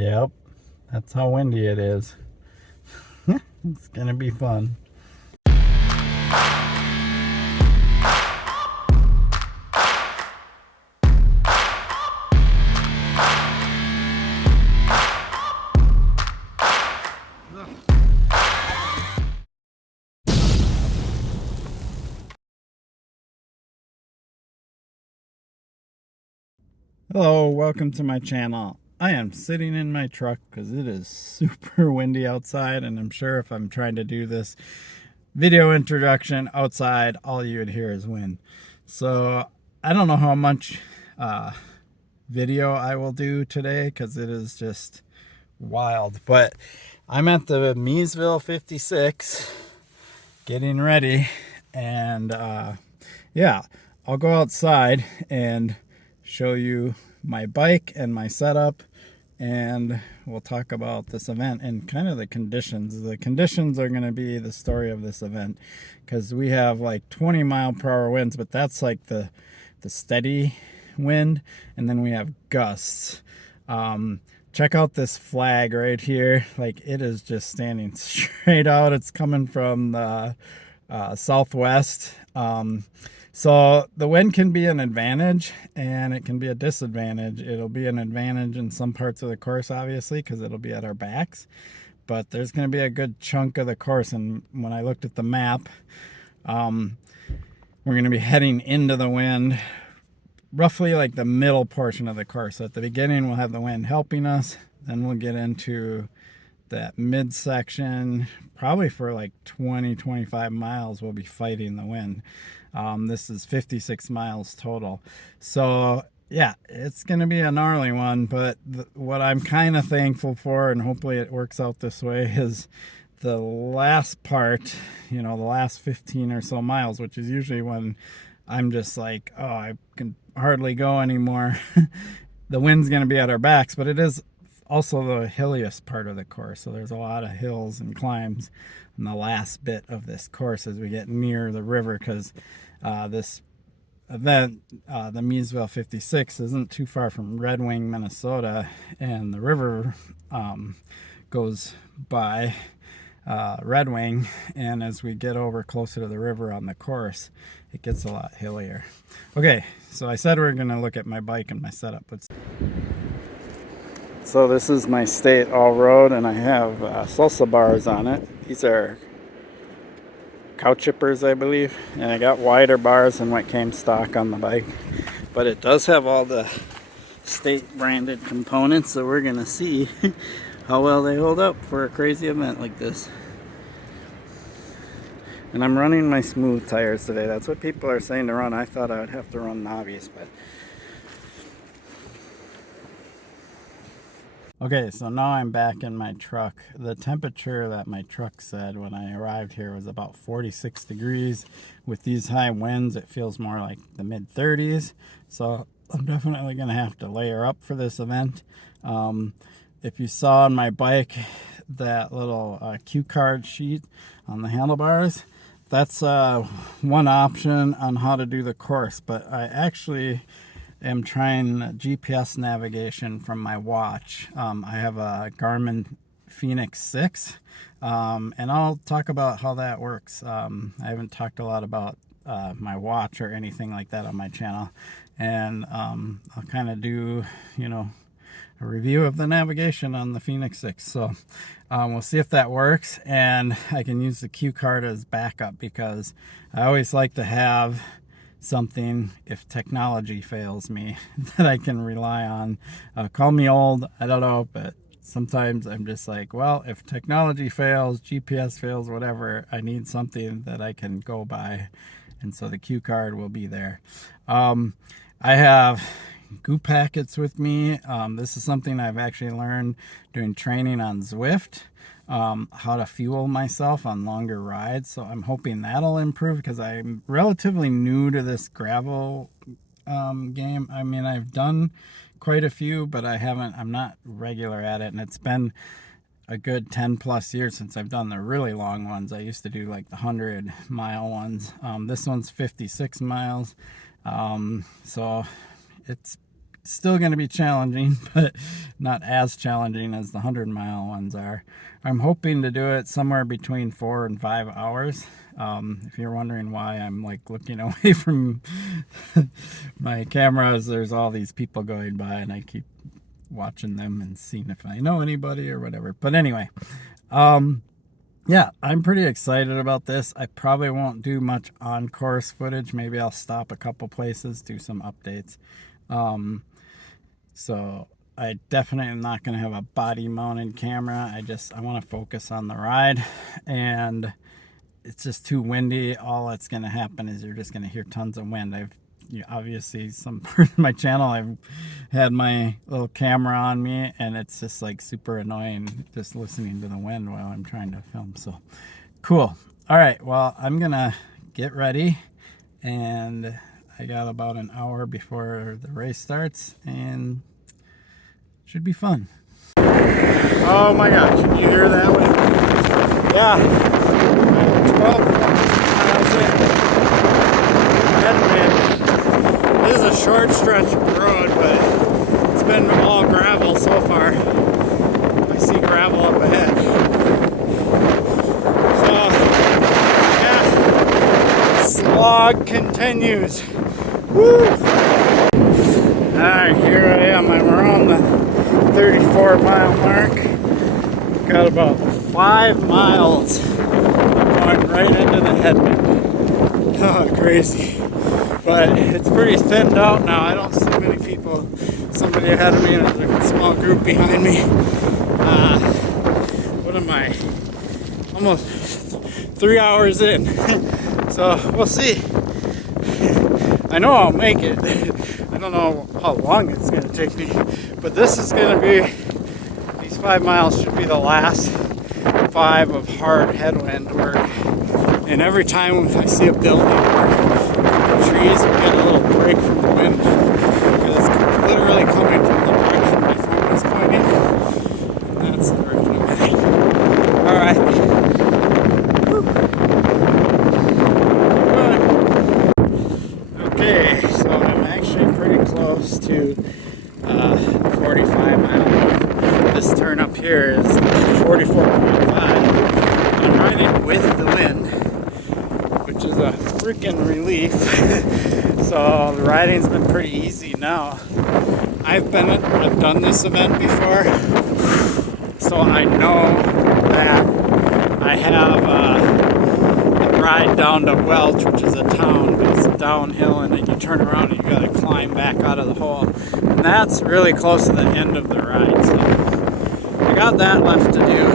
Yep, that's how windy it is. It's gonna be fun. Hello, welcome to my channel. I am sitting in my truck because it is super windy outside, and I'm sure if I'm trying to do this video introduction outside, all you would hear is wind. So I don't know how much video I will do today because it is just wild, but I'm at the Miesville56 getting ready, and yeah, I'll go outside and show you my bike and my setup, and we'll talk about this event and kind of the conditions. The conditions are going to be the story of this event, because we have like 20-mile-per-hour winds, but that's like the steady wind, and then we have gusts. Check out this flag right here. Like, it is just standing straight out. It's coming from the southwest. So the wind can be an advantage and it can be a disadvantage. It'll be an advantage in some parts of the course, obviously, because it'll be at our backs. But there's going to be a good chunk of the course. And when I looked at the map, we're going to be heading into the wind, roughly like the middle portion of the course. So at the beginning, we'll have the wind helping us. Then we'll get into that midsection. Probably for like 20-25 miles, we'll be fighting the wind. This is 56 miles total. So yeah, it's going to be a gnarly one, but what I'm kind of thankful for, and hopefully it works out this way, is the last part, the last 15 or so miles, which is usually when I'm just like, oh, I can hardly go anymore. The wind's going to be at our backs, but it is also the hilliest part of the course. So there's a lot of hills and climbs in the last bit of this course as we get near the river, because this event, the Miesville56, isn't too far from Red Wing, Minnesota, and the river goes by Red Wing, and as we get over closer to the river on the course, it gets a lot hillier. Okay, so I said we're going to look at my bike and my setup. So this is my state all road, and I have salsa bars on it. These are cow chippers, I believe, and I got wider bars than what came stock on the bike, but it does have all the state branded components, so we're gonna see how well they hold up for a crazy event like this. And I'm running my smooth tires today. That's what people are saying to run. I thought I would have to run knobbies, but okay, so now I'm back in my truck. The temperature that my truck said when I arrived here was about 46 degrees. With these high winds, it feels more like the mid-30s. So I'm definitely going to have to layer up for this event. If you saw on my bike that little cue card sheet on the handlebars, that's one option on how to do the course. But I actually am trying GPS navigation from my watch. I have a Garmin Fenix 6, and I'll talk about how that works. I haven't talked a lot about my watch or anything like that on my channel, and I'll kind of do, a review of the navigation on the Fenix 6. So we'll see if that works, and I can use the cue card as backup, because I always like to have something if technology fails me that I can rely on. Call me old, I don't know, but sometimes I'm just like, well, if technology fails, GPS fails, whatever, I need something that I can go by, and so the cue card will be there. I have goo packets with me. This is something I've actually learned doing training on Zwift, how to fuel myself on longer rides. So I'm hoping that'll improve, because I'm relatively new to this gravel game. I mean, I've done quite a few, but I'm not regular at it, and it's been a good 10 plus years since I've done the really long ones. I used to do like the 100-mile ones. This one's 56 miles. So it's It's still going to be challenging, but not as challenging as the 100-mile ones are. I'm hoping to do it somewhere between 4 and 5 hours. If you're wondering why I'm like looking away from my cameras, there's all these people going by and I keep watching them and seeing if I know anybody or whatever. But anyway, yeah, I'm pretty excited about this. I probably won't do much on-course footage. Maybe I'll stop a couple places, do some updates. So I definitely am not going to have a body-mounted camera. I want to focus on the ride, and it's just too windy. All that's going to happen is you're just going to hear tons of wind. Obviously, some part of my channel, I've had my little camera on me, and it's just like super annoying just listening to the wind while I'm trying to film. So cool. All right, well, I'm gonna get ready, and I got about an hour before the race starts, and it should be fun. Oh my gosh, can you hear that one? Yeah, 12 miles in. Headwind. This is a short stretch of road, but it's been all gravel so far. I see gravel up ahead. So, yeah, slog continues. Woo! Alright, here I am. I'm around the 34-mile mark. Got about 5 miles going right into the headwind. Oh, crazy. But it's pretty thinned out now. I don't see many people. Somebody ahead of me and there's a small group behind me. What am I? Almost 3 hours in. So we'll see. I know I'll make it. I don't know how long it's going to take me. But this is going to be, these 5 miles should be the last 5 of hard headwind work. And every time I see a building or trees, I get a little break from the wind, because it's literally coming from the direction my phone is pointing, and that's the direction I'm heading. Alright. Okay, so I'm actually pretty close to 45 mile. This turn up here is 44.5. I'm riding with the wind, which is a freaking relief. So the riding's been pretty easy now. I've done this event before, so I know that I have a ride down to Welch, which is a town, but it's downhill, and then you turn around and you gotta climb back out of the hole. And that's really close to the end of the ride, so I got that left to do.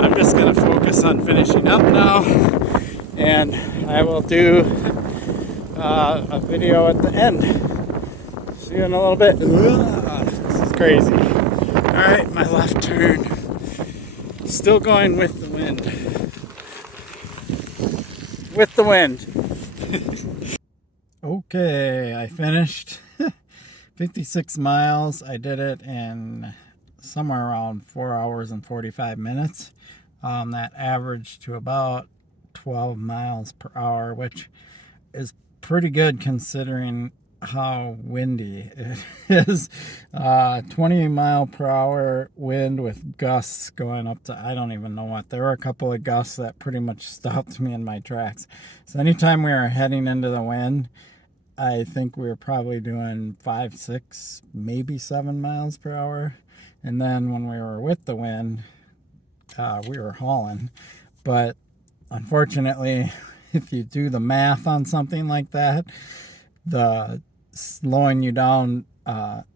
I'm just gonna focus on finishing up now, and I will do a video at the end. See you in a little bit. This is crazy. Alright, my left turn. Still going with the wind. With the wind. Okay, I finished 56 miles. I did it in somewhere around 4 hours and 45 minutes. That averaged to about 12 miles per hour, which is pretty good considering how windy it is. 20 mile per hour wind with gusts going up to, I don't even know what. There were a couple of gusts that pretty much stopped me in my tracks. So anytime we were heading into the wind, I think we were probably doing 5, 6, maybe 7 miles per hour. And then when we were with the wind, we were hauling. But unfortunately, if you do the math on something like that, the slowing you down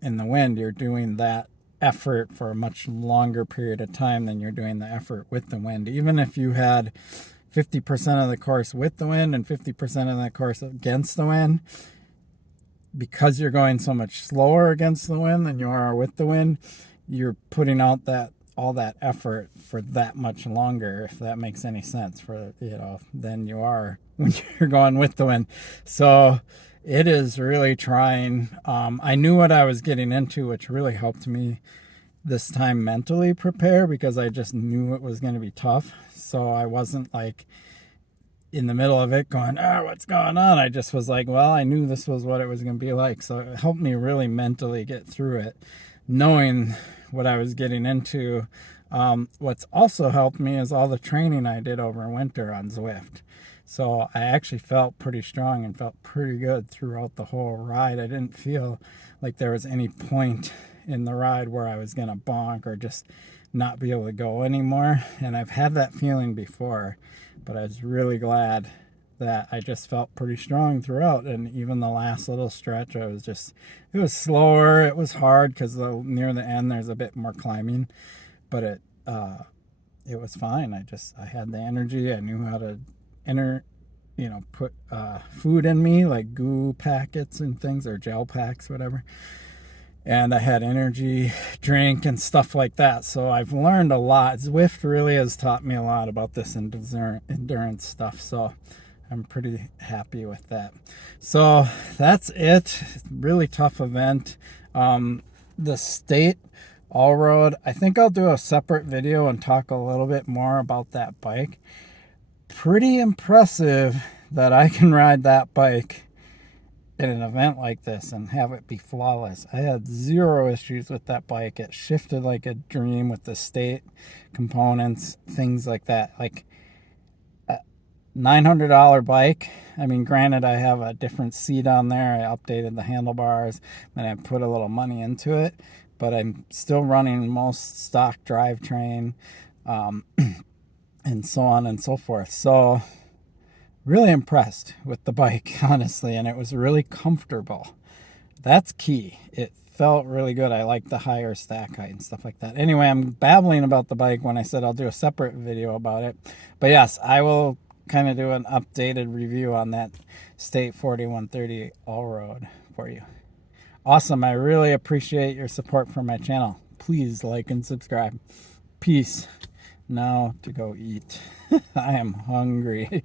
in the wind, you're doing that effort for a much longer period of time than you're doing the effort with the wind. Even if you had 50% of the course with the wind and 50% of the course against the wind, because you're going so much slower against the wind than you are with the wind, you're putting out all that effort for that much longer, if that makes any sense, than you are when you're going with the wind. So it is really trying. I knew what I was getting into, which really helped me this time mentally prepare, because I just knew it was going to be tough. So I wasn't like in the middle of it going, oh, what's going on? I just was like, well, I knew this was what it was going to be like. So it helped me really mentally get through it, knowing what I was getting into. What's also helped me is all the training I did over winter on Zwift. So I actually felt pretty strong and felt pretty good throughout the whole ride. I didn't feel like there was any point in the ride where I was going to bonk or just not be able to go anymore. And I've had that feeling before, but I was really glad that I just felt pretty strong throughout. And even the last little stretch, it was slower. It was hard because near the end there's a bit more climbing, but it was fine. I had the energy. I knew how to put food in me, like goo packets and things, or gel packs, whatever. And I had energy drink and stuff like that. So I've learned a lot. Zwift really has taught me a lot about this endurance stuff. So I'm pretty happy with that. So that's it. Really tough event. The state all road, I think I'll do a separate video and talk a little bit more about that bike. Pretty impressive that I can ride that bike in an event like this and have it be flawless. I had zero issues with that bike. It shifted like a dream with the state components, things like that. Like a $900 bike. I mean, granted, I have a different seat on there. I updated the handlebars and I put a little money into it, but I'm still running most stock drivetrain, and so on and so forth. So really impressed with the bike, honestly, and it was really comfortable. That's key. It felt really good. I like the higher stack height and stuff like that. Anyway, I'm babbling about the bike when I said I'll do a separate video about it. But yes, I will kind of do an updated review on that State 4130 all-road for you. Awesome. I really appreciate your support for my channel. Please like and subscribe. Peace. Now to go eat. I am hungry.